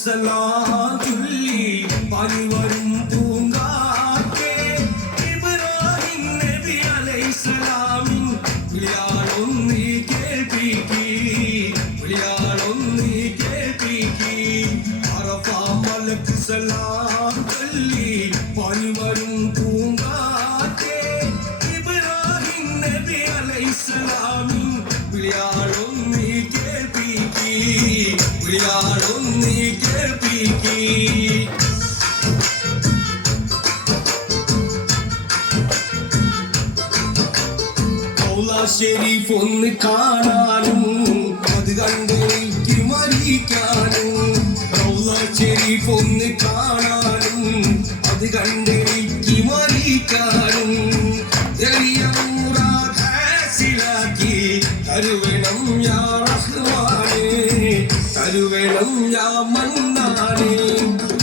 സലാം ചൊല്ലി പാഞ്ഞു വരും പൂങ്കാറ്റേ ഇബ്രാഹിം നബി അലൈഹിസ്സലാമിൻ വിളിയാളൊന്നീ കേൾപ്പിക്കി വിളിയാളൊന്നീ കേൾപ്പിക്കി അറഫ മലക്ക് സലാം ചൊല്ലി പാഞ്ഞു വരും പൂങ്കാറ്റേ ഇബ്രാഹിം നബി അലൈഹിസ്സലാമിൻ വിളിയാളൊന്നീ കേൾപ്പിക്കി വിളിയാളൊന്നീ കേൾപ്പിക്കി ഷെരീഫ് ഒന്ന് കാണാനും അത് കണ്ടെനിക്ക് മരിക്കാനും ഷെരീഫ് ഒന്ന് കാണാനും അത് കണ്ടെനിക്ക് മരിക്കാനും ാക്കി തരുവേണം യാ റഹ്മാനേ തരുവേണം യാ മന്നാനേ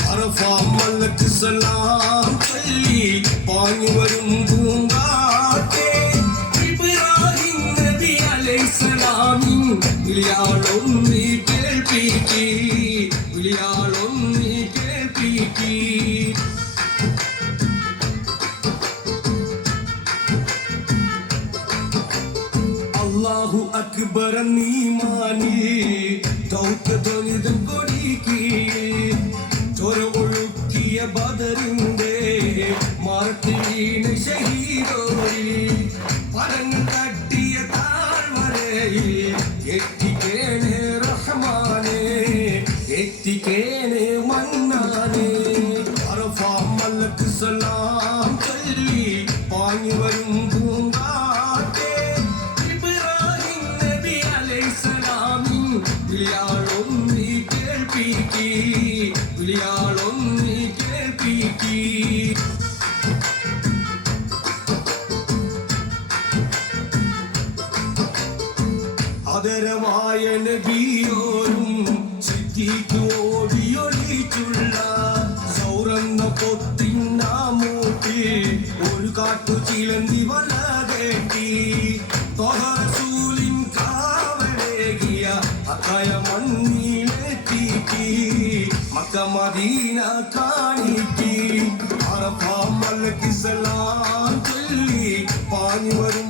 അറഫ മലക്ക് സലാം ചൊല്ലി പാഞ്ഞു വരും പൂങ്കാറ്റേ ഇബ്രാഹിം നബി അലൈഹിസ്സലാമിൻ വിളിയാളൊന്നീ കേൾപ്പിക്കി വിളിയാളൊന്നീ കേൾപ്പിക്കി അല്ലാഹു അക്ബർ നീമാനി ദൗത്യധ്വനിതം കൊടിക്ക് ചോര ഒഴുക്കിയ ബദറിന്റെ മാർത്തീന് ഷഹീദോരി പരങ്ങൾ തട്ടിയ താഴ്വരയിൽ എത്തിക്കേണേ റഹ്മാനേ എത്തിക്കേണേ മന്നാനേ അറഫ മലക്ക് സലാം ചൊല്ലി പാഞ്ഞു വരും പൂങ്കാറ്റേ ഇബ്രാഹിം നബി അലൈഹിസ്സലാമിൻ വിളിയാളൊന്നീ കേൾപ്പിക്കി വിളിയാളൊന്നീ കേൾപ്പിക്കി ആദരവായ നബിയോരും സിദ്ദീഖ് ഓടിയൊളിച്ചുള്ള സൗരന്ന പൊത്തിനാമൂട്ടി ഒരു കാട്ടു ചിലന്തി വല കെട്ടി റസൂലിൻ കാവലേകിയ അക്കയ മണ്ണിലെത്തിക്കി മക്ക മദീന കാണിക്കി അറഫ മലക്ക് സലാം ചൊല്ലി പാഞ്ഞു വരും